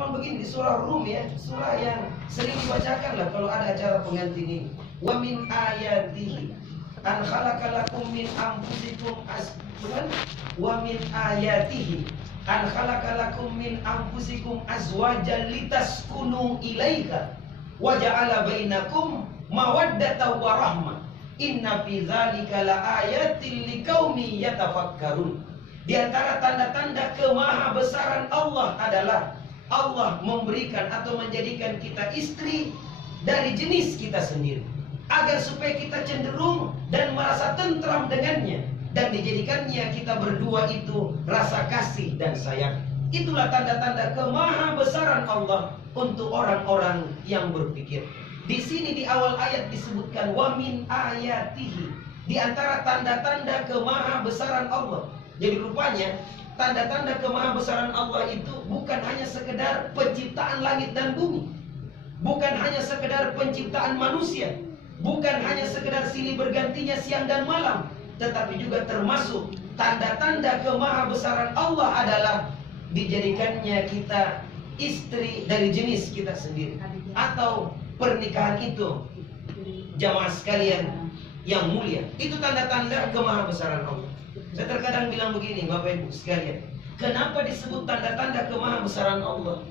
berfirman begini di surah Rum ya, surah yang sering dibacakan lah kalau ada acara pengantin ini. Wa min ayatihi an khalaqalakum min anfusikum wa min ayatihi an khalaqalakum min anfusikum azwajan litaskunu ilaiha wa ja'ala bainakum mawaddatan wa rahmah. Inna fi dzalika laayatil liqaumin yatafakkarun. Di antara tanda-tanda kemahabesaran Allah adalah Allah memberikan atau menjadikan kita istri dari jenis kita sendiri, agar supaya kita cenderung dan merasa tentram dengannya, dan dijadikannya kita berdua itu rasa kasih dan sayang. Itulah tanda-tanda kemahabesaran Allah untuk orang-orang yang berpikir. Di sini di awal ayat disebutkan wa min ayatihi, di antara tanda-tanda kemahabesaran Allah. Jadi rupanya tanda-tanda kemahabesaran Allah itu bukan hanya sekedar penciptaan langit dan bumi, bukan hanya sekedar penciptaan manusia, bukan hanya sekedar silih bergantinya siang dan malam, tetapi juga termasuk tanda-tanda kemahabesaran Allah adalah dijadikannya kita istri dari jenis kita sendiri, atau pernikahan itu, jamaah sekalian yang mulia, itu tanda-tanda kemahabesaran Allah. Saya terkadang bilang begini, Bapak Ibu sekalian, kenapa disebut tanda-tanda kemahabesaran Allah?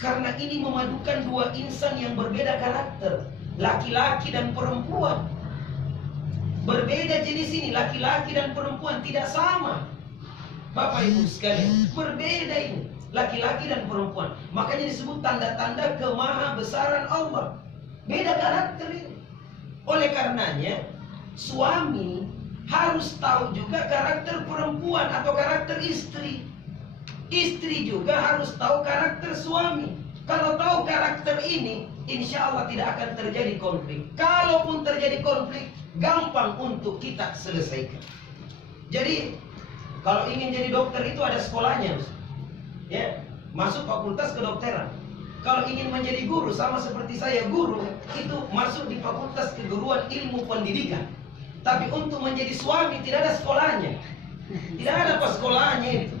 Karena ini memadukan dua insan yang berbeda karakter, laki-laki dan perempuan. Berbeda jenis ini, laki-laki dan perempuan tidak sama. Bapak Ibu sekalian, berbeda ini, laki-laki dan perempuan. Makanya disebut tanda-tanda kemahabesaran Allah. Beda karakter ini. Oleh karenanya, suami harus tahu juga karakter perempuan atau karakter istri. Istri juga harus tahu karakter suami. Kalau tahu karakter ini, insya Allah tidak akan terjadi konflik. Kalaupun terjadi konflik, gampang untuk kita selesaikan. Jadi, kalau ingin jadi dokter itu ada sekolahnya, ya, masuk fakultas kedokteran. Kalau ingin menjadi guru, sama seperti saya guru, itu masuk di fakultas keguruan ilmu pendidikan. Tapi untuk menjadi suami tidak ada sekolahnya, tidak ada pas sekolahnya itu.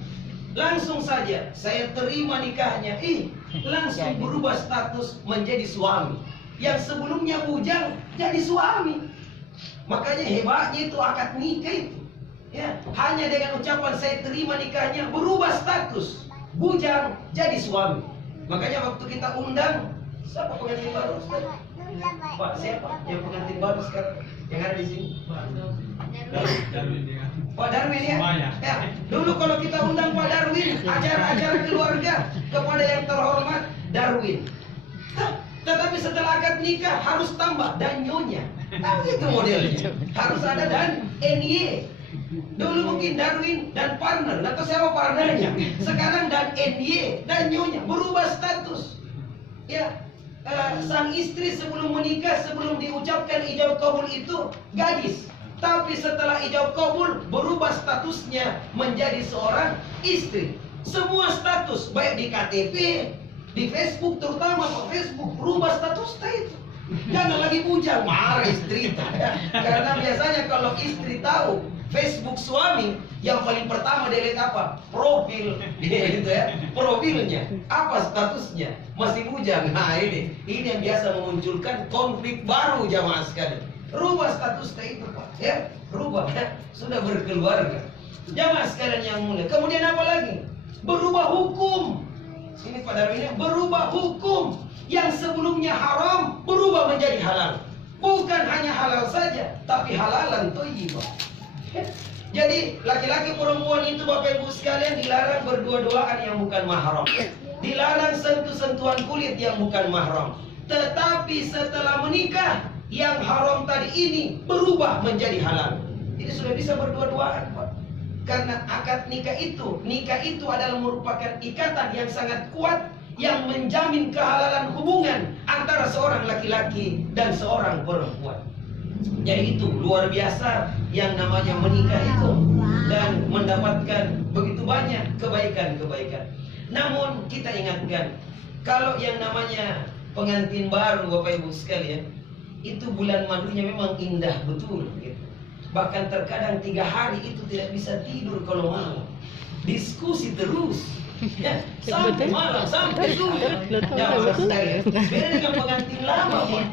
Langsung saja saya terima nikahnya, langsung berubah status menjadi suami. Yang sebelumnya bujang jadi suami. Makanya hebatnya itu akad nikah itu. Ya, hanya dengan ucapan saya terima nikahnya berubah status, bujang jadi suami. Makanya waktu kita undang, siapa pengantin baru? Pak siapa yang pengantin baru sekarang yang ada di sini? Pak Darwin ya? Ya. Dulu kalau kita undang Pak Darwin, acara-acara keluarga kepada yang terhormat Darwin. Tetapi setelah akad nikah harus tambah dan nyonya. Itu modelnya. Harus ada dan NY. Dulu mungkin Darwin dan partner, atau siapa partnernya. Sekarang dan NY dan nyonya, berubah status. Ya, sang istri sebelum menikah, sebelum diucapkan ijab kabul itu gadis. Tapi setelah ijab kabul berubah statusnya menjadi seorang istri. Semua status, baik di KTP, di Facebook, terutama Pak Facebook, berubah status itu. Jangan lagi bujang, marah istri. Karena biasanya kalau istri tahu Facebook suami, yang paling pertama dia lihat apa? Profil, gitu ya. Profilnya, apa statusnya? Masih bujang. Nah ini yang biasa memunculkan konflik baru jamaah sekalian. Rubah statusnya itu Pak, ya, rubah ya. Sudah berkeluarga. Jamaah sekalian yang mulia. Kemudian apa lagi? Berubah hukum. Ini Pak Darwin, berubah hukum yang sebelumnya haram berubah menjadi halal. Bukan hanya halal saja, tapi halalan thayyibah. Jadi laki-laki perempuan itu Bapak Ibu sekalian dilarang berdua-duaan yang bukan mahram, dilarang sentuh-sentuhan kulit yang bukan mahram. Tetapi setelah menikah, yang haram tadi ini berubah menjadi halal. Jadi sudah bisa berdua-duaan Pak. Karena akad nikah itu adalah merupakan ikatan yang sangat kuat yang menjamin kehalalan hubungan antara seorang laki-laki dan seorang perempuan. Jadi itu luar biasa yang namanya menikah itu, dan mendapatkan begitu banyak kebaikan-kebaikan. Namun kita ingatkan, kalau yang namanya pengantin baru Bapak Ibu sekalian, itu bulan madunya memang indah betul gitu. Bahkan terkadang 3 hari itu tidak bisa tidur kalau mau. Diskusi terus. Ya, sampai malam, sampai subuh. Ya, sekali. Beda dengan pengantin lama, Pak.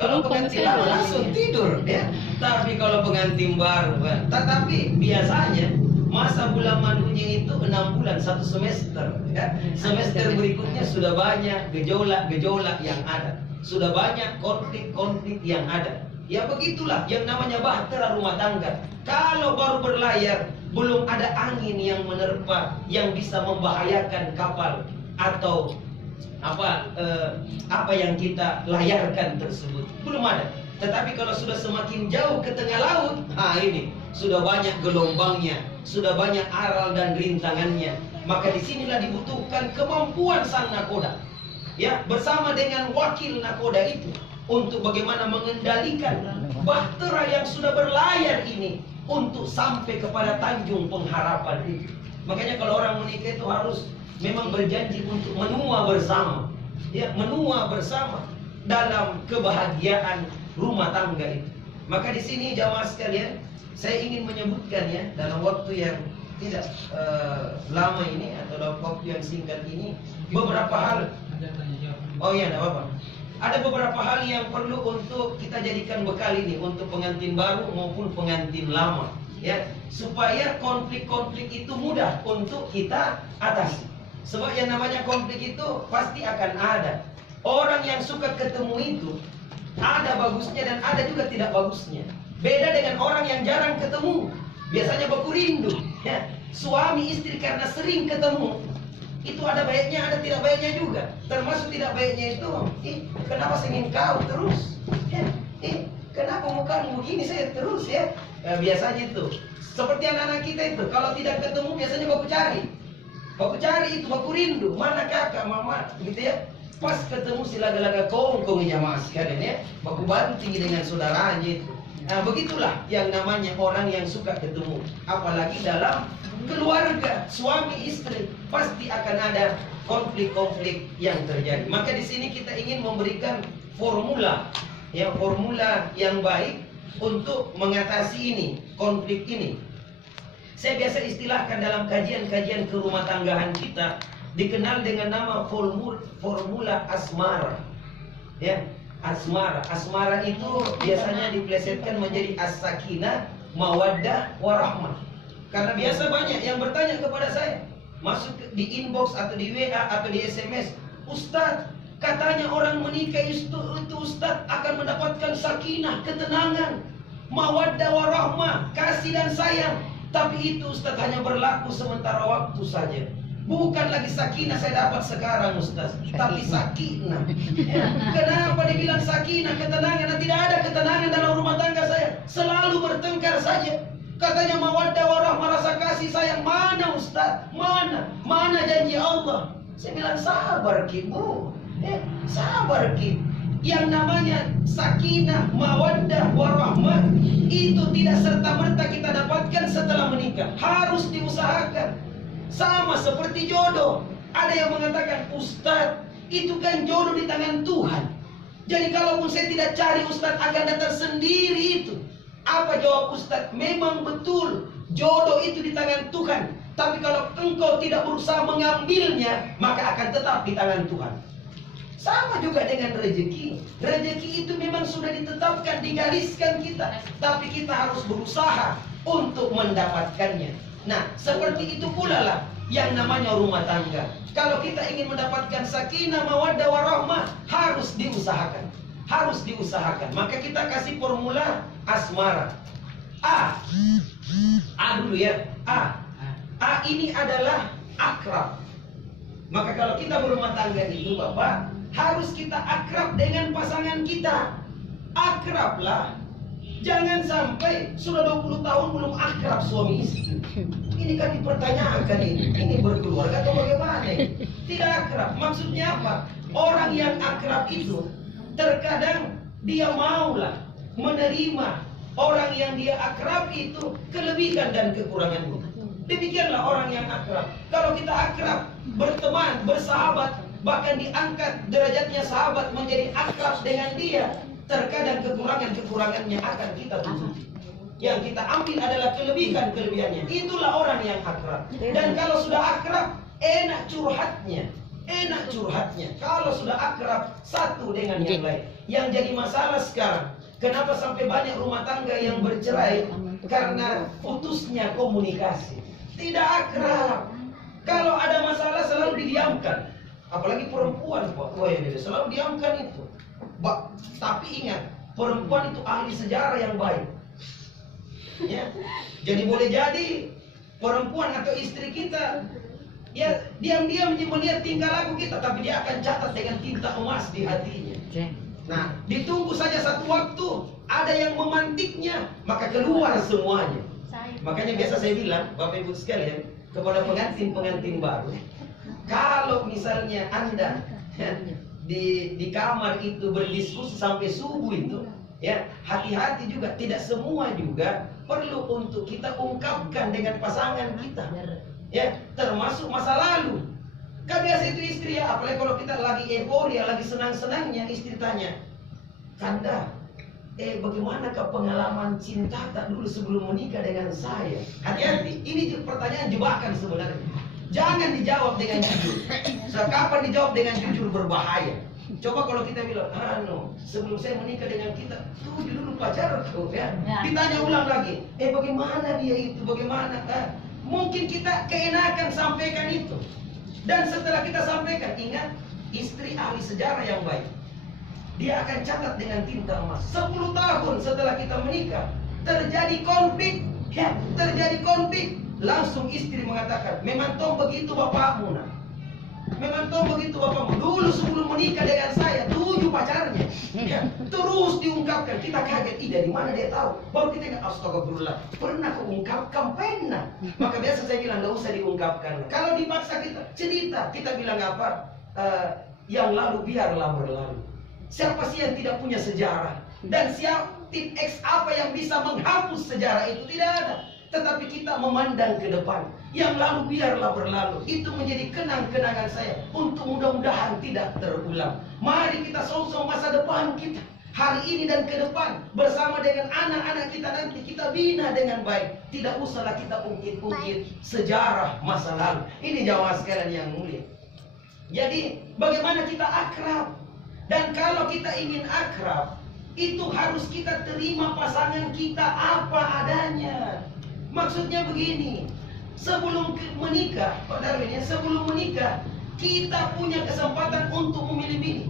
Kalau pengantin lama langsung tidur, ya. Tapi kalau pengantin baru, kan. Tetapi biasanya masa bulan madunya itu 6 bulan, 1 semester, ya. Semester berikutnya sudah banyak gejolak-gejolak yang ada, sudah banyak konflik-konflik yang ada. Ya begitulah yang namanya bahtera rumah tangga. Kalau baru berlayar, belum ada angin yang menerpa yang bisa membahayakan kapal atau apa yang kita layarkan tersebut, belum ada. Tetapi kalau sudah semakin jauh ke tengah laut, ini sudah banyak gelombangnya, sudah banyak aral dan rintangannya. Maka disinilah dibutuhkan kemampuan sang nakoda, ya, bersama dengan wakil nakoda itu, untuk bagaimana mengendalikan bahtera yang sudah berlayar ini untuk sampai kepada tanjung pengharapan itu. Makanya kalau orang menikah itu harus memang berjanji untuk menua bersama, ya, menua bersama dalam kebahagiaan rumah tangga itu. Maka di sini jamaah sekalian, saya ingin menyebutkan, ya, dalam waktu yang tidak lama ini atau dalam waktu yang singkat ini, beberapa hal. Oh iya, tidak apa-apa. Ada beberapa hal yang perlu untuk kita jadikan bekal ini untuk pengantin baru maupun pengantin lama, ya, supaya konflik-konflik itu mudah untuk kita atasi. Sebab yang namanya konflik itu pasti akan ada. Orang yang suka ketemu itu ada bagusnya dan ada juga tidak bagusnya. Beda dengan orang yang jarang ketemu, biasanya baku rindu, ya. Suami istri karena sering ketemu, itu ada baiknya, ada tidak baiknya juga. Termasuk tidak baiknya itu, kenapa saya ingin kau terus? Ya, kenapa mukamu begini saya terus, ya? Biasanya itu. Seperti anak-anak kita itu, kalau tidak ketemu biasanya baku cari. Baku cari itu, baku rindu. Mana kakak, mama, gitu ya. Pas ketemu si laga-laga kongkong jamaah sekalian, ya. Baku baru tinggi dengan saudaranya itu. Nah, begitulah yang namanya orang yang suka ketemu. Apalagi dalam keluarga, suami istri, pasti akan ada konflik-konflik yang terjadi. Maka di sini kita ingin memberikan formula, ya, formula yang baik untuk mengatasi ini, konflik ini. Saya biasa istilahkan dalam kajian-kajian kerumah tanggaan kita, dikenal dengan nama formula asmara, ya. Asmara itu biasanya diplesetkan menjadi as-sakinah, mawaddah, warahmah. Karena biasa banyak yang bertanya kepada saya, masuk di inbox atau di WA atau di SMS, Ustadz, katanya orang menikah itu Ustadz akan mendapatkan sakinah, ketenangan, mawaddah, warahmah, kasih dan sayang. Tapi itu Ustadz hanya berlaku sementara waktu saja. Bukan lagi sakinah saya dapat sekarang Ustaz, tapi sakinah. Ya. Kenapa dibilang sakinah, ketenangan? Tidak ada ketenangan dalam rumah tangga saya. Selalu bertengkar saja. Katanya mawaddah warahmah, rasa kasih sayang. Mana Ustaz? Mana janji Allah? Saya bilang sabar Ki, Bu. Sabar Ki. Yang namanya sakinah, mawaddah, warahmah itu tidak serta-merta kita dapatkan setelah menikah. Harus diusahakan. Sama seperti jodoh. Ada yang mengatakan, Ustadz, itu kan jodoh di tangan Tuhan. Jadi kalaupun saya tidak cari, Ustadz akan datang sendiri itu. Apa jawab Ustadz? Memang betul, jodoh itu di tangan Tuhan. Tapi kalau engkau tidak berusaha mengambilnya, maka akan tetap di tangan Tuhan. Sama juga dengan rezeki. Rezeki itu memang sudah ditetapkan, digariskan kita. Tapi kita harus berusaha untuk mendapatkannya. Nah, seperti itu pula lah yang namanya rumah tangga. Kalau kita ingin mendapatkan sakinah, mawaddah, warahmah, harus diusahakan. Harus diusahakan. Maka kita kasih formula asmara. A dulu ya. A ini adalah akrab. Maka kalau kita berumah tangga itu, Bapak, harus kita akrab dengan pasangan kita. Akrablah. Jangan sampai sudah 20 tahun belum akrab suami istri. Ini kan dipertanyakan ini. Ini berkeluarga atau bagaimana? Tidak akrab. Maksudnya apa? Orang yang akrab itu terkadang dia maulah menerima orang yang dia akrab itu kelebihan dan kekurangannya. Demikianlah orang yang akrab. Kalau kita akrab, berteman, bersahabat, bahkan diangkat derajatnya sahabat menjadi akrab dengan dia, terkadang kekurangan-kekurangannya akan kita tutupi. Yang kita ambil adalah kelebihan-kelebihannya. Itulah orang yang akrab. Dan kalau sudah akrab, enak curhatnya. Enak curhatnya. Kalau sudah akrab satu dengan yang lain. Yang jadi masalah sekarang, kenapa sampai banyak rumah tangga yang bercerai? Karena putusnya komunikasi. Tidak akrab. Kalau ada masalah selalu didiamkan. Apalagi perempuan, Pak. Wah, ya, selalu diamkan itu. Tapi ingat, perempuan itu ahli sejarah yang baik. Ya. Jadi boleh jadi perempuan atau istri kita, ya diam-diam melihat tingkah laku kita, tapi dia akan catat dengan tinta emas di hatinya. Nah, ditunggu saja satu waktu, ada yang memantiknya, maka keluar semuanya. Makanya biasa saya bilang, Bapak Ibu sekalian, kepada pengantin-pengantin baru, kalau misalnya Anda di kamar itu berdiskusi sampai subuh itu, ya hati-hati juga, tidak semua juga perlu untuk kita ungkapkan dengan pasangan kita, ya termasuk masa lalu. Kan biasa itu istri ya, apalagi kalau kita lagi euforia, lagi senang-senangnya, istri tanya, Kanda, bagaimanakah pengalaman cinta tak dulu sebelum menikah dengan saya? Hati-hati, ini pertanyaan jebakan sebenarnya. Jangan dijawab dengan jujur. Kapan dijawab dengan jujur berbahaya. Coba kalau kita bilang, sebelum saya menikah dengan kita, tuh dulu pacar tuh ya. Ditanya ulang lagi, bagaimana dia itu, bagaimana? Mungkin kita keenakan sampaikan itu. Dan setelah kita sampaikan, ingat, istri ahli sejarah yang baik. Dia akan catat dengan tinta emas. 10 tahun setelah kita menikah, terjadi konflik, ya, terjadi konflik. Langsung istri mengatakan, memang toh begitu bapakmu, nak. Memang toh begitu bapakmu. Dulu sebelum menikah dengan saya 7 pacarnya. Ya, terus diungkapkan. Kita kaget, dari mana dia tahu? Baru kita ingat, astagfirullah, pernah kuungkapkan, pernah. Maka biasa saya bilang, gak usah diungkapkan. Kalau dipaksa kita cerita, kita bilang apa? Yang lalu biarlah berlalu. Siapa sih yang tidak punya sejarah? Dan siapa tip X apa yang bisa menghapus sejarah itu? Tidak ada. Tetapi kita memandang ke depan. Yang lalu biarlah berlalu. Itu menjadi kenang-kenangan saya. Untuk mudah-mudahan tidak terulang. Mari kita song-song masa depan kita. Hari ini dan ke depan. Bersama dengan anak-anak kita nanti. Kita bina dengan baik. Tidak usahlah kita ungkit-ungkit sejarah masa lalu. Ini jamaah sekalian yang mulia. Jadi bagaimana kita akrab. Dan kalau kita ingin akrab, itu harus kita terima pasangan kita apa adanya. Maksudnya begini, sebelum menikah, Pak Darwin ya, sebelum menikah kita punya kesempatan untuk memilih-milih.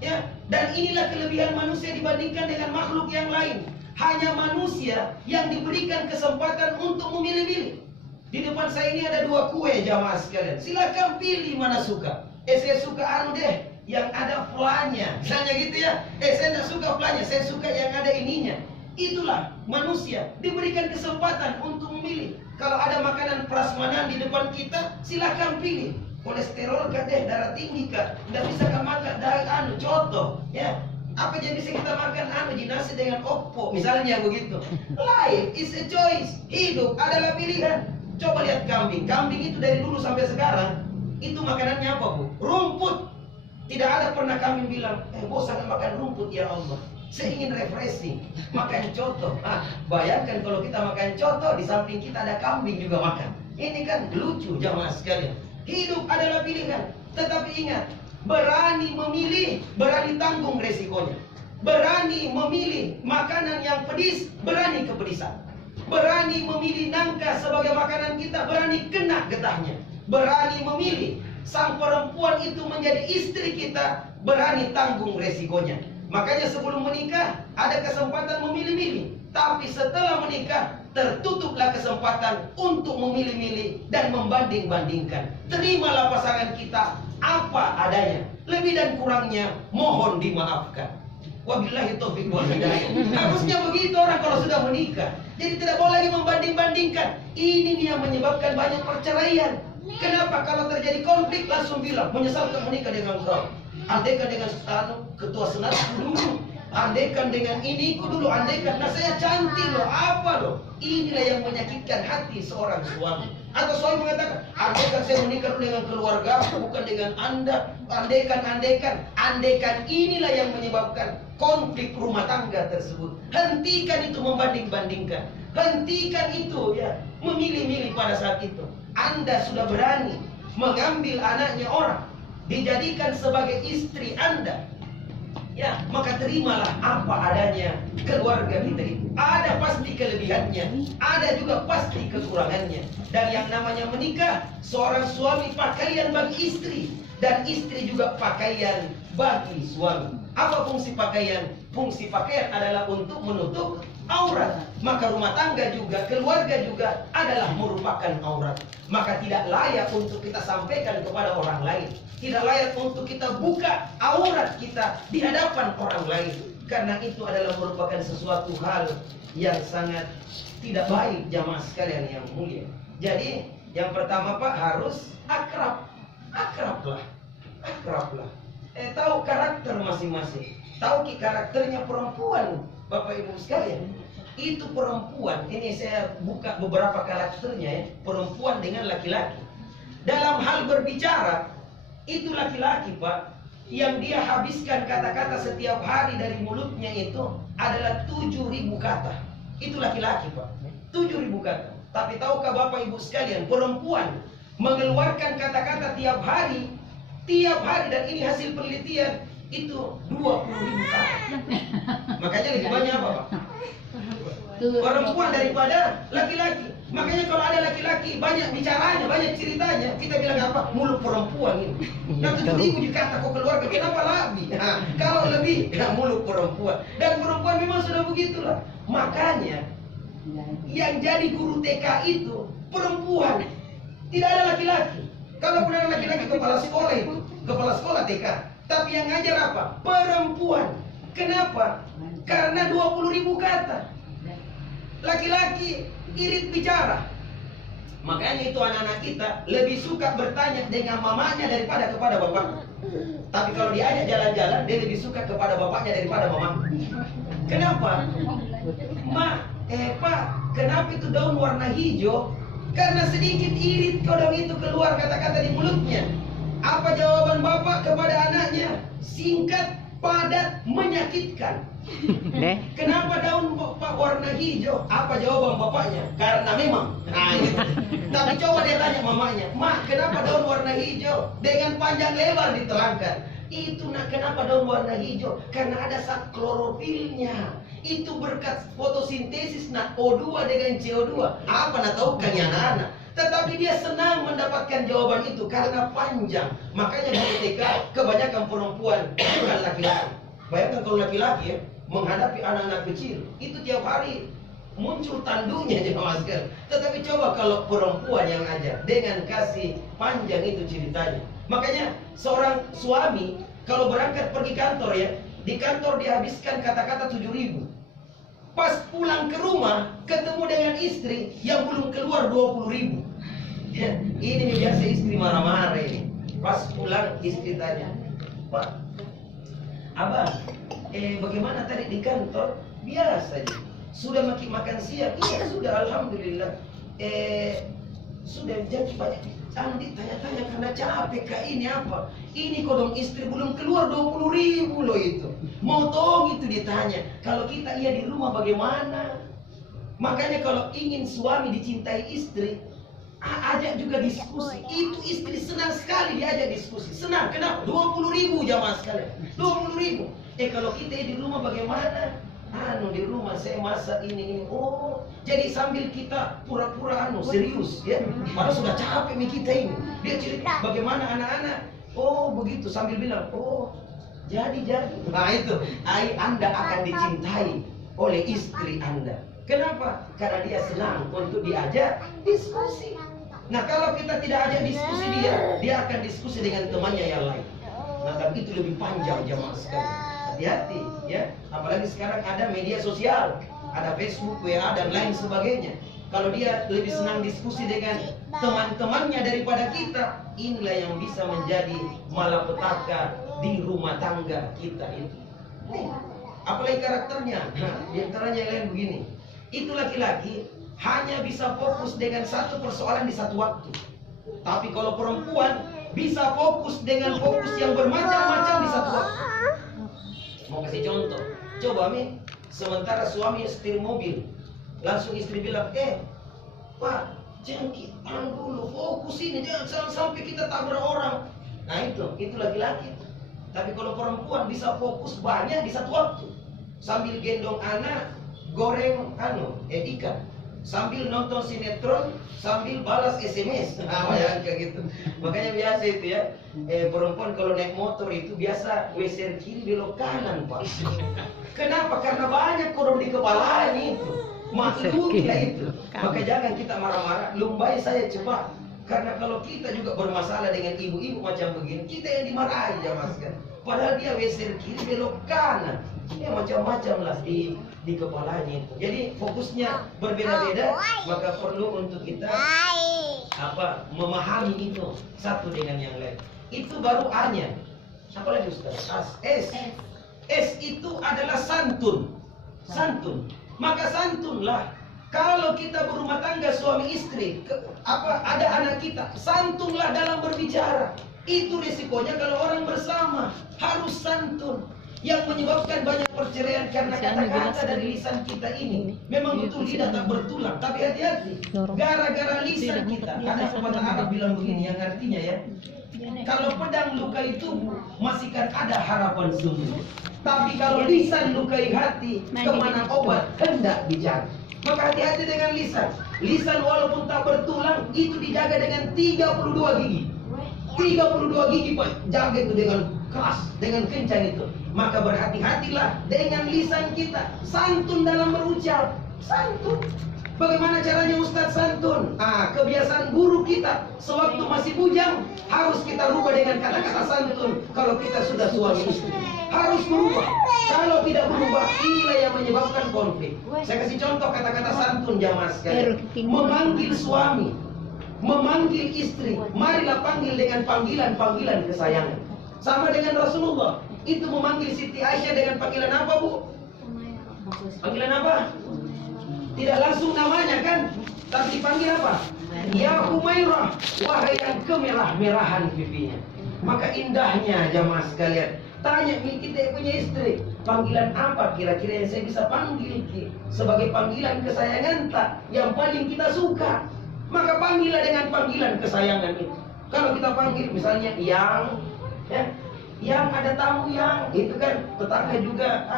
Ya, dan inilah kelebihan manusia dibandingkan dengan makhluk yang lain. Hanya manusia yang diberikan kesempatan untuk memilih-milih. Di depan saya ini ada 2 kue jamaah sekalian. Silakan pilih mana suka. Saya suka deh yang ada flanya, misalnya gitu ya. Saya tidak suka flanya, saya suka yang ada ininya. Itulah manusia diberikan kesempatan untuk memilih. Kalau ada makanan prasmanan di depan kita, silakan pilih. Kolesterol kah deh, darah tinggi kah? Tidak bisa kah makan contoh ya. Apa yang bisa kita makan nasi dengan oppo, misalnya begitu. Life is a choice. Hidup adalah pilihan. Coba lihat kambing. Kambing itu dari dulu sampai sekarang, itu makanannya apa, Bu? Rumput. Tidak ada pernah kambing bilang, bosan makan rumput ya Allah. Saya ingin refreshing, makan coto. Bayangkan kalau kita makan coto, di samping kita ada kambing juga makan. Ini kan lucu jamaah sekalian. Hidup adalah pilihan. Tetapi ingat, berani memilih, berani tanggung resikonya. Berani memilih makanan yang pedis, berani kepedisan. Berani memilih nangka sebagai makanan kita, berani kena getahnya. Berani memilih sang perempuan itu menjadi istri kita, berani tanggung resikonya. Makanya sebelum menikah ada kesempatan memilih-milih. Tapi setelah menikah tertutuplah kesempatan untuk memilih-milih dan membanding-bandingkan. Terimalah pasangan kita apa adanya. Lebih dan kurangnya mohon dimaafkan. Wabillahi taufiq wal hidayah. Harusnya begitu orang kalau sudah menikah. Jadi tidak boleh lagi membanding-bandingkan. Ini yang menyebabkan banyak perceraian. Kenapa? Kalau terjadi konflik langsung bilang menyesal menikah dengan kau. Andaikan dengan ketua senat dulu, andaikan dengan ini dulu, andaikan saya cantik loh, apa loh. Inilah yang menyakitkan hati seorang suami. Atau suami mengatakan, andaikan saya menikah dengan keluarga, bukan dengan Anda. Andaikan inilah yang menyebabkan konflik rumah tangga tersebut. Hentikan itu membanding-bandingkan. Hentikan itu ya, memilih-milih pada saat itu. Anda sudah berani mengambil anaknya orang, dijadikan sebagai istri Anda, ya, maka terimalah apa adanya keluarga kita itu. Ada pasti kelebihannya, ada juga pasti kekurangannya. Dan yang namanya menikah, seorang suami pakaian bagi istri, dan istri juga pakaian bagi suami. Apa fungsi pakaian? Fungsi pakaian adalah untuk menutup aurat. Maka rumah tangga juga, keluarga juga adalah merupakan aurat. Maka tidak layak untuk kita sampaikan kepada orang lain. Tidak layak untuk kita buka aurat kita di hadapan orang lain. Karena itu adalah merupakan sesuatu hal yang sangat tidak baik, jamaah sekalian yang mulia. Jadi yang pertama Pak, harus akrab. Akrablah. Tahu karakter masing-masing. Tahu karakternya perempuan, Bapak Ibu sekalian. Itu perempuan, ini saya buka beberapa karakternya ya. Perempuan dengan laki-laki. Dalam hal berbicara, itu laki-laki Pak, yang dia habiskan kata-kata setiap hari dari mulutnya itu adalah 7.000 kata. Itu laki-laki Pak, 7.000 kata. Tapi tahukah Bapak Ibu sekalian, perempuan mengeluarkan kata-kata tiap hari, dan ini hasil penelitian, itu 20.000 kata. Makanya lebih banyak apa Pak? Perempuan daripada laki-laki. Makanya kalau ada laki-laki banyak bicaranya, banyak ceritanya, kita bilang apa? Mulut perempuan ini. Nah 7.000 dikata kok keluarga, kenapa lebih? Nah, kalau lebih, ya mulut perempuan. Dan perempuan memang sudah begitulah. Makanya yang jadi guru TK itu perempuan, tidak ada laki-laki. Kalau pun ada laki-laki, kepala sekolah itu, kepala sekolah TK. Tapi yang ngajar apa? Perempuan. Kenapa? Karena 20.000 kata. Laki-laki irit bicara. Makanya itu anak-anak kita lebih suka bertanya dengan mamanya daripada kepada bapaknya. Tapi kalau diajak jalan-jalan, dia lebih suka kepada bapaknya daripada mamanya. Kenapa? Pak, kenapa itu daun warna hijau? Karena sedikit irit kodong itu keluar kata-kata di mulutnya. Apa jawaban bapak kepada anaknya? Singkat, padat, menyakitkan. Kenapa daun warna hijau? Apa jawaban bapaknya? Karena memang. Nah, gitu. Tapi coba dia tanya mamanya, "Mak, kenapa daun warna hijau?" Dengan panjang lebar diterangkan. Itu kenapa daun warna hijau? Karena ada zat klorofilnya. Itu berkat fotosintesis O2 dengan CO2. Apa nak tahu kan ya anak-anak? Tetapi dia senang mendapatkan jawaban itu karena panjang. Makanya di TK kebanyakan perempuan, bukan laki-laki. Bayangkan kalau laki-laki ya, menghadapi anak-anak kecil, itu tiap hari muncul tandunya jemaah sekalian. Tetapi coba kalau perempuan yang ajar dengan kasih panjang itu ceritanya. Makanya seorang suami kalau berangkat pergi kantor ya, di kantor dihabiskan kata-kata 7.000. Pas pulang ke rumah ketemu dengan istri yang belum keluar 20.000. Ya, ini biasa istri marah-marah ini. Pas pulang istri tanya, "Pak, Abang, bagaimana tadi di kantor?" "Biasa aja." "Sudah makan siang?" "Iya sudah, alhamdulillah." "Sudah jadi banyak." Andi tanya-tanya karena capek kak, ini apa? Ini kodong istri belum keluar 20.000 loh itu. Mau tong itu ditanya. Kalau kita iya di rumah bagaimana? Makanya kalau ingin suami dicintai istri, ajak juga diskusi. Itu istri senang sekali diajak diskusi. Senang, kenapa? 20.000 jamaah sekalian. 20.000. Kalau kita di rumah bagaimana? Di rumah saya masak ini. Oh, jadi sambil kita pura-pura serius ya. Padahal sudah capek nih kita ini. Dia cerita bagaimana anak-anak. Oh, begitu sambil bilang, "Oh, jadi." Nah, itu Anda akan dicintai oleh istri Anda. Kenapa? Karena dia senang untuk diajak diskusi. Nah, kalau kita tidak ajak diskusi dia akan diskusi dengan temannya yang lain. Nah, tapi itu lebih panjang jamaah sekalian. Hati-hati ya, apalagi sekarang ada media sosial, ada Facebook, WA dan lain sebagainya. Kalau dia lebih senang diskusi dengan teman-temannya daripada kita, inilah yang bisa menjadi malapetaka di rumah tangga kita itu. Apalagi karakternya, di antaranya yang lain begini. Itu laki-laki hanya bisa fokus dengan satu persoalan di satu waktu. Tapi kalau perempuan bisa fokus dengan fokus yang bermacam-macam di satu waktu. Mau kasih contoh, coba sementara suami setir mobil, langsung istri bilang, "Pak, Jangan kita dulu, fokus ini, jangan sampai kita tabrak orang. Nah itu laki-laki. Tapi kalau perempuan bisa fokus banyak di satu waktu, sambil gendong anak, goreng ikan, sambil nonton sinetron, sambil balas SMS. Nah, ya, kayak gitu. Makanya biasa itu ya, perempuan kalau naik motor itu biasa WC kiri belok kanan, Pak. Kenapa? Karena banyak korom di kepala itu. Makhluk ya itu. Maka jangan kita marah-marah, lumbai saya cepat. Karena kalau kita juga bermasalah dengan ibu-ibu macam begini, kita yang dimarahi ya mas kan. Padahal dia WC kiri belok kanan. Ya macam-macam lah di kepalanya itu. Jadi fokusnya berbeda-beda, maka perlu untuk kita memahami itu satu dengan yang lain. Itu baru A-nya. Apa lagi Ustaz? S. S itu adalah santun. Santun. Maka santunlah. Kalau kita berumah tangga suami istri, ada anak kita, santunlah dalam berbicara. Itu risikonya kalau orang bersama, harus santun. Yang menyebabkan banyak perceraian karena kata-kata dari lisan kita ini. Memang betul lidah tak bertulang, tapi hati-hati. Gara-gara lisan kita, ada pepatah Arab bilang begini, yang artinya ya, kalau pedang lukai tubuh, masih kan ada harapan sembuh. Tapi kalau lisan lukai hati, kemana obat hendak dijaga. Maka hati-hati dengan lisan. Lisan walaupun tak bertulang, itu dijaga dengan 32 gigi. 32 gigi Pak, jaga itu dengan keras, dengan kencang itu. Maka berhati-hatilah dengan lisan kita. Santun dalam berucap. Santun. Bagaimana caranya Ustadz santun? Kebiasaan buruk kita sewaktu masih bujang harus kita rubah dengan kata-kata santun. Kalau kita sudah suami istri, harus berubah. Kalau tidak berubah, inilah yang menyebabkan konflik. Saya kasih contoh kata-kata santun jamaah sekalian. Memanggil suami, memanggil istri, marilah panggil dengan panggilan-panggilan kesayangan. Sama dengan Rasulullah, itu memanggil Siti Aisyah dengan panggilan apa Bu? Panggilan apa? Tidak langsung namanya kan, tapi dipanggil apa? Ya Humairah, wahai yang kemerah-merahan pipinya. Maka indahnya jamaah sekalian. Tanya kita punya istri, panggilan apa kira-kira yang saya bisa panggil sebagai panggilan kesayangan tak yang paling kita suka? Maka panggillah dengan panggilan kesayangan itu. Kalau kita panggil misalnya yang, ya, yang ada tamu yang, itu kan tetangga juga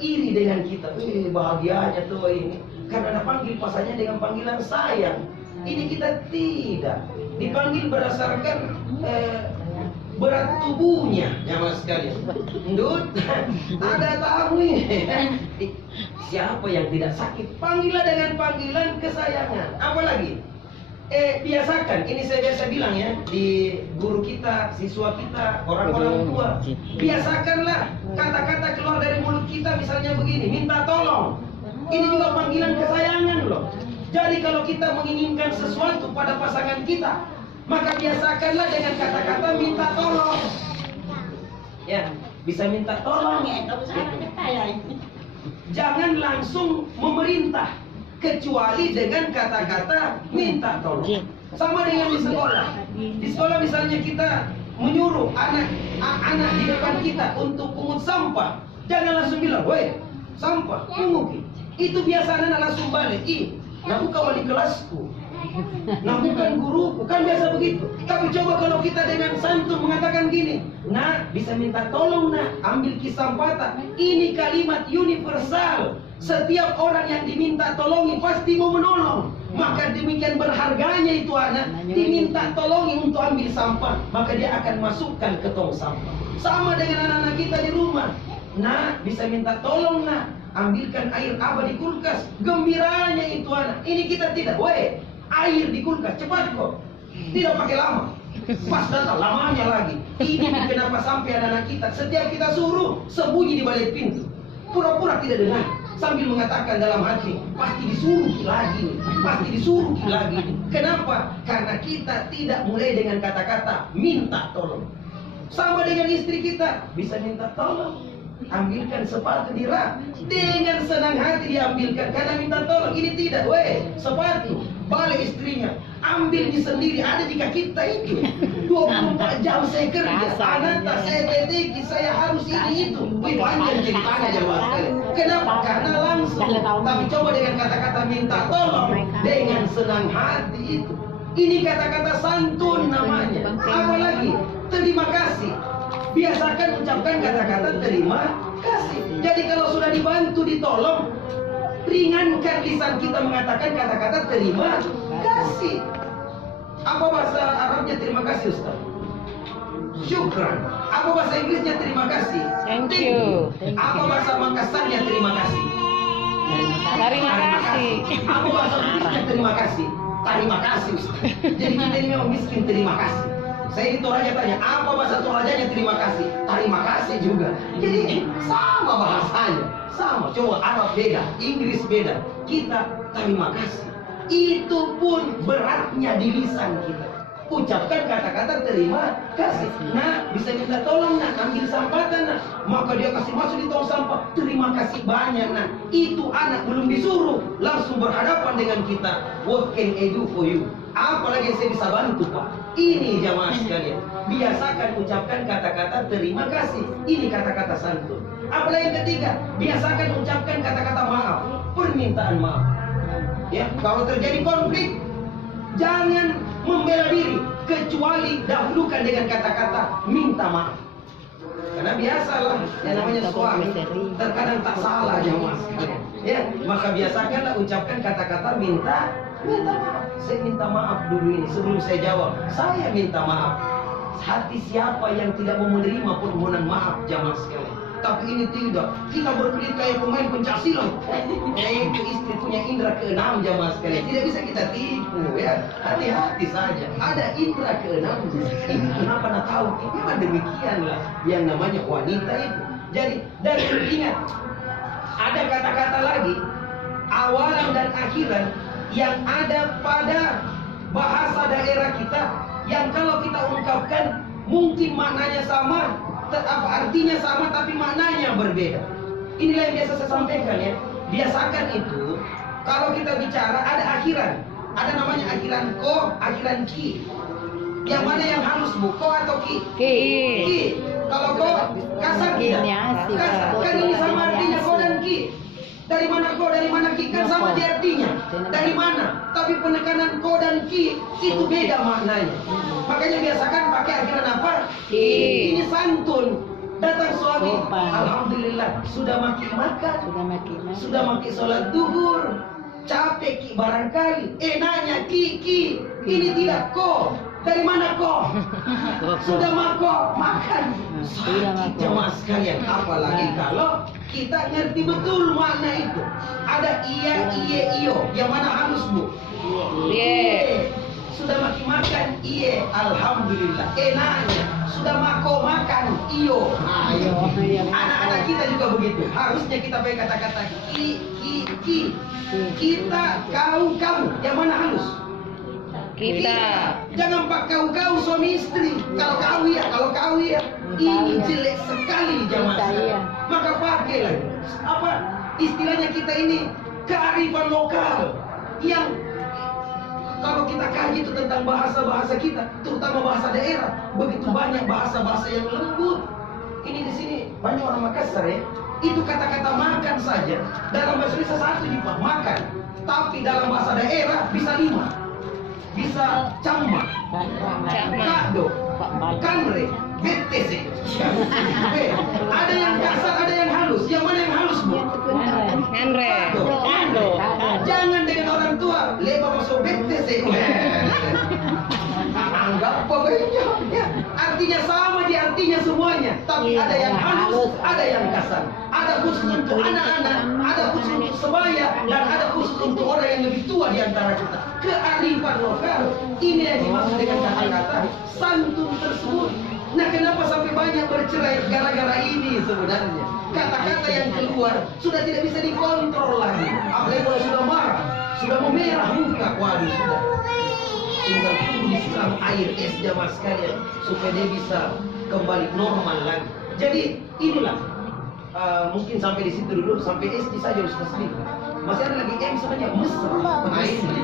iri dengan kita. Bahagianya tuh ini karena panggil pasannya dengan panggilan sayang. Ini kita tidak dipanggil berdasarkan berat tubuhnya, jamaah sekalian. Ndut, ada tamu ini. Siapa yang tidak sakit? Panggillah dengan panggilan kesayangan. Apalagi biasakan, ini saya biasa bilang ya, di guru kita, siswa kita, orang-orang tua, biasakanlah kata-kata keluar dari mulut kita misalnya begini, minta tolong. Ini juga panggilan kesayangan loh. Jadi kalau kita menginginkan sesuatu pada pasangan kita, maka biasakanlah dengan kata-kata minta tolong. Ya, bisa minta tolong. Jangan langsung memerintah, kecuali dengan kata-kata minta tolong. Sama dengan di sekolah. Di sekolah misalnya kita menyuruh anak-anak di depan kita untuk pungut sampah, jangan langsung bilang, "Woi, sampah, pungut." Itu biasa anak langsung balik, nah bukan wali kelasku, nah bukan guruku, kan biasa begitu. Tapi coba kalau kita dengan santun mengatakan gini, "Nah, bisa minta tolong nak, ambil kisampata." Ini kalimat universal. Setiap orang yang diminta tolongi pasti mau menolong. Maka demikian berharganya itu anak diminta tolongi untuk ambil sampah, maka dia akan masukkan ke tong sampah. Sama dengan anak-anak kita di rumah. "Nah, bisa minta tolong nak, ambilkan air abah di kulkas." Gembiranya itu anak. Ini kita tidak. "Weh, air di kulkas, cepat kok." Tidak pakai lama. Pas datang lamanya lagi. Ini kenapa sampai anak-anak kita setiap kita suruh sembunyi di balik pintu, pura-pura tidak dengar, sambil mengatakan dalam hati, pasti disuruh lagi, pasti disuruh lagi. Kenapa? Karena kita tidak mulai dengan kata-kata minta tolong. Sama dengan istri kita, bisa minta tolong, ambilkan sepatu di rak, dengan senang hati diambilkan karena minta tolong. Ini tidak, sepatu balik istrinya, ambil di sendiri, ada jika kita itu. 24 jam saya kerja, anak tak saya teteki, saya harus ini itu. Wih, panjang ceritanya jemaah sekalian. Kenapa? Karena langsung. Tapi coba dengan kata-kata minta tolong dengan senang hati itu. Ini kata-kata santun namanya. Apalagi terima kasih. Biasakan ucapkan kata-kata terima kasih. Jadi kalau sudah dibantu, ditolong, ringankan lisan kita mengatakan kata-kata terima kasih. Apa bahasa Arabnya terima kasih, Ustaz? Syukran. Apa bahasa Inggrisnya terima kasih? Thank you. Apa bahasa Makassarnya terima kasih? Terima kasih. Apa bahasa Inggrisnya terima kasih? Terima kasih, Ustaz. Jadi kita ini memang miskin terima kasih. Saya di Toraja tanya, apa bahasa Torajanya terima kasih? Terima kasih juga. Jadi sama bahasanya, sama. Coba Arab beda, Inggris beda. Kita terima kasih. Itu pun beratnya di lisan kita. Ucapkan kata-kata terima kasih. Nah, bisa minta tolong nak, ambil sampatan nak. Maka dia kasih masuk di tong sampah. Terima kasih banyak nak. Itu anak belum disuruh, langsung berhadapan dengan kita. What can I do for you? Apalagi yang saya bisa bantu, Pak? Ini jamaah sekalian. Biasakan ucapkan kata-kata terima kasih. Ini kata-kata santun. Apalagi yang ketiga, biasakan ucapkan kata-kata maaf, permintaan maaf. Ya, kalau terjadi konflik, jangan membela diri kecuali dahulukan dengan kata-kata minta maaf. Karena biasalah yang namanya suami terkadang tak salah jamaah sekalian. Ya, maka biasakanlah ucapkan kata-kata minta maaf. Saya minta maaf dulu ini sebelum saya jawab. Saya minta maaf. Hati siapa yang tidak mau menerima permohonan maaf jamaah sekalian. Tapi ini tidak. Kita berkelit kayak pemain pencaksilat. Itu istri punya indera keenam jamaah sekalian. Tidak bisa kita tipu ya. Hati-hati saja. Ada indera keenam. Ini kenapa nak tahu? Memang demikianlah yang namanya wanita itu. Jadi dan ingat, ada kata-kata lagi awalan dan akhiran yang ada pada bahasa daerah kita yang kalau kita ungkapkan mungkin maknanya sama, artinya sama tapi maknanya berbeda. Inilah yang biasa saya sampaikan ya. Biasakan itu kalau kita bicara ada akhiran, ada namanya akhiran ko, akhiran ki. Yang mana yang halus bu, ko atau ki? Ki. Kalau ko kasar tidak? Kasar. Kan ini sama artinya ko dan ki. Dari mana ko, dari mana ki, kan sama di artinya. Dari mana? Tapi penekanan ko dan ki itu beda maknanya. Makanya biasakan pakai akhiran apa? Ki. Ini santun. Datang suami, alhamdulillah sudah maki makan, sudah maki sholat duhur, capek ki barangkali. Nanya ki, ini tidak ko. Dari mana ko? Sudah makan. Sakit jemaah sekalian. Apalagi kalau kita ngerti betul makna itu. Ada iya, iyo. Yang mana halus bu? Iya. Sudah makan, iya. Alhamdulillah. Nanya. Sudah makan, iyo. Ayo. Anak-anak kita juga begitu. Harusnya kita pakai kata-kata ki. Kita, kau. Yang mana halus? Kita. Jangan pak kau suami istri. Kalau kau ya. Ini jelek sekali jamaah. Maka pakailah apa istilahnya kita ini kearifan lokal yang kalau kita kaji itu tentang bahasa-bahasa kita, terutama bahasa daerah, begitu banyak bahasa-bahasa yang lembut. Ini di sini banyak orang Makassar ya. Itu kata-kata makan saja dalam bahasa Indonesia satu juga makan, tapi dalam bahasa daerah bisa 5. Bisa cama, kado, kanre, BTC. Ada yang kasar, ada yang halus. Yang mana yang halus bu? Kanre. Kado. Jangan dengan orang tua lebar masuk BTC. Anggap pokoknya. Ya. Artinya sama di artinya semuanya. Tapi ada yang halus, ada yang kasar. Ada khusus untuk anak-anak, ada khusus untuk sebaya, dan ada khusus untuk orang yang lebih tua di antara kita. Kearifan lokal. Ini yang dimaksud dengan kata-kata santun tersebut. Nah, kenapa sampai banyak bercerai gara-gara ini sebenarnya? Kata-kata yang keluar sudah tidak bisa dikontrol lagi. Apalagi kalau sudah marah, sudah memerah muka, waduh sudah. Tinggal tunggu disiram air es jamaah sekalian supaya dia bisa kembali normal lagi. Jadi inilah mungkin sampai di situ dulu, sampai SD saja Ustaz Lim. Masih ada lagi M sebenarnya mesra. Nah ini.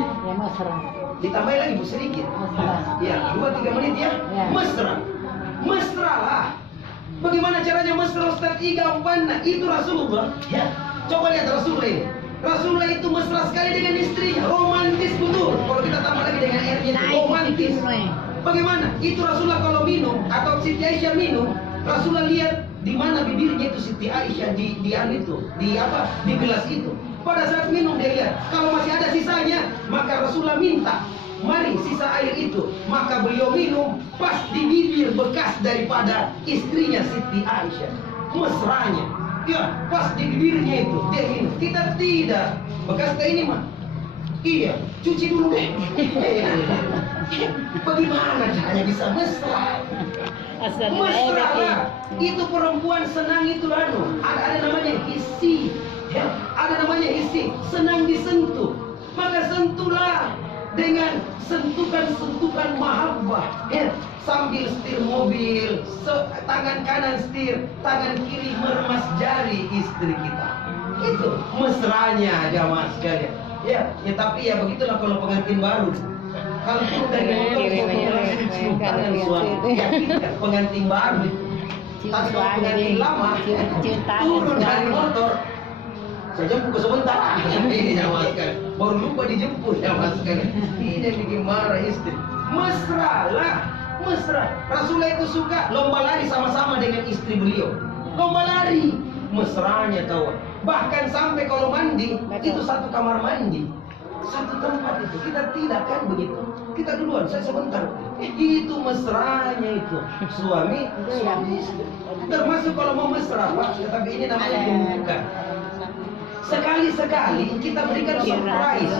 Ditambah lagi Bu sedikit. Ya, 2-3 menit ya. Mesra. Mesra lah. Bagaimana caranya mesra Ustaz? Gampang. Itu Rasulullah. Ya. Coba lihat Rasulullah ini. Rasulullah itu mesra sekali dengan istrinya, romantis betul. Kalau kita tambah lagi dengan R-nya itu romantis. Bagaimana? Itu Rasulullah kalau minum atau Siti Aisyah minum, Rasulullah lihat di mana bibirnya itu Siti Aisyah di gelas itu. Pada saat minum dia lihat, kalau masih ada sisanya, maka Rasulullah minta, mari sisa air itu. Maka beliau minum pas di bibir bekas daripada istrinya Siti Aisyah. Mesranya. Ya, pas di bibirnya itu dia minum. Kita tidak. Bekas kayak ini mah. Iya, cuci dulu deh. Bagaimana caranya bisa mesra? Mesra lah. Itu perempuan senang itu lalu. Ada namanya hissi. Ya, ada namanya hissi. Senang disentuh. Maka sentuhlah dengan sentukan-sentukan mahabbah. Ya, sambil setir mobil, tangan kanan setir, tangan kiri meremas jari istri kita. Itu mesranya jamaah sekalian. Ya, tapi ya begitulah kalau pengantin baru. Kalau dari motor tangan suami, ya tidak pengantin baru. Tapi kalau pengantin lama, turun dari motor, saya jemput sebentar. Ini jamaah sekalian. Baru lupa dijemput jamaah sekalian. Ini yang bikin marah istri. Mesra lah. Mesra. Rasulullah itu suka lomba lari sama-sama dengan istri beliau. Lomba lari. Mesranya tahu. Bahkan sampai kalau mandi, itu satu kamar mandi. Satu tempat itu. Kita tidak kan begitu. Kita duluan, saya sebentar. Itu mesranya itu. Suami istri. Termasuk kalau mau mesra, Pak. Tetapi ini namanya pembukaan. Sekali-sekali kita berikan surprise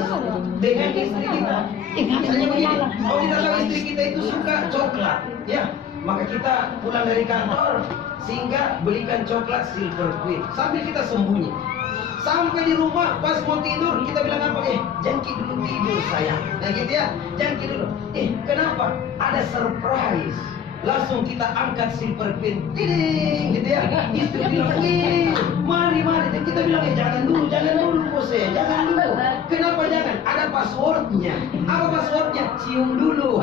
dengan istri kita. Misalnya begini, kalau kita tahu istri kita itu suka coklat, ya, maka kita pulang dari kantor sehingga belikan coklat Silver Queen sambil kita sembunyi. Sampai di rumah pas mau tidur kita bilang apa? Jangki dulu tidur sayang. Nah gitu ya, jangki dulu. Kenapa? Ada surprise. Langsung kita angkat Silver Queen, tiding, gitu ya. Istri bilang, mari. Dan kita bilang, jangan dulu bos ya, jangan dulu. Kenapa jangan? Ada passwordnya. Apa passwordnya? Cium dulu.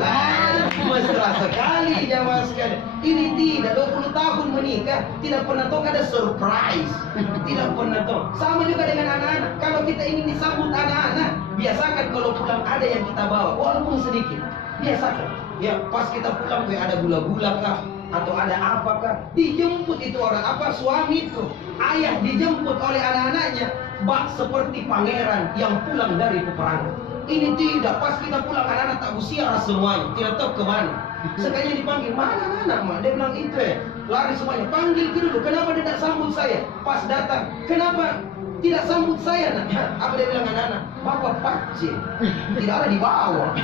Mesra sekali jamaah sekalian. Ini tidak 20 tahun menikah, tidak pernah tahu ada surprise. Tidak pernah tahu. Sama juga dengan anak-anak. Kalau kita ingin disambut anak-anak, biasakan kalau pulang ada yang kita bawa, walaupun sedikit. Biasakan. Ya, pas kita pulang ada gula-gula kah? Atau ada apa kah? Dijemput itu orang apa? Suami itu. Ayah dijemput oleh anak-anaknya. Bak seperti pangeran yang pulang dari peperangan. Ini tidak. Pas kita pulang anak-anak tak usiara semuanya. Tidak tahu kemana. Sekalinya dipanggil, mana anak-anak mah? Dia bilang itu lari semuanya. Panggil dulu. Kenapa dia tak sambut saya? Pas datang. Kenapa tidak sambut saya nak? Apa dia bilang anak-anak? Bapak pacin, tidak ada dibawa.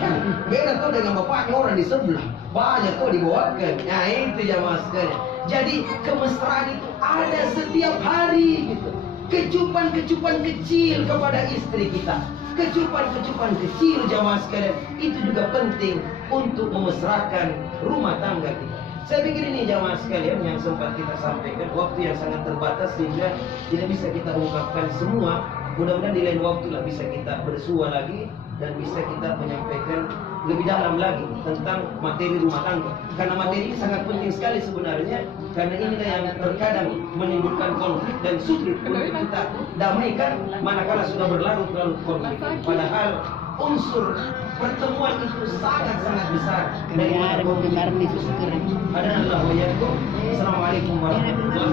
Beda tuh dengan bapaknya orang di sebelah. Banyak tuh dibawakan. Nah itu jamaah sekalian. Jadi kemesraan itu ada setiap hari gitu. Kecupan-kecupan kecil kepada istri kita. Kecupan-kecupan kecil jamaah sekalian. Itu juga penting untuk memesrakan rumah tangga kita. Saya pikir ini jamaah sekalian yang sempat kita sampaikan. Waktu yang sangat terbatas sehingga tidak bisa kita ungkapkan semua. Mudah-mudahan di lain waktu lah bisa kita bersua lagi dan bisa kita menyampaikan lebih dalam lagi tentang materi rumah tangga. Karena materi ini sangat penting sekali sebenarnya. Karena inilah yang terkadang menimbulkan konflik dan sulit untuk kita damaikan manakala sudah berlarut-larut konflik. Padahal unsur pertemuan itu sangat-sangat besar. Dari mana? Ada Allah wa yakum. Assalamualaikum warahmatullahi wabarakatuh.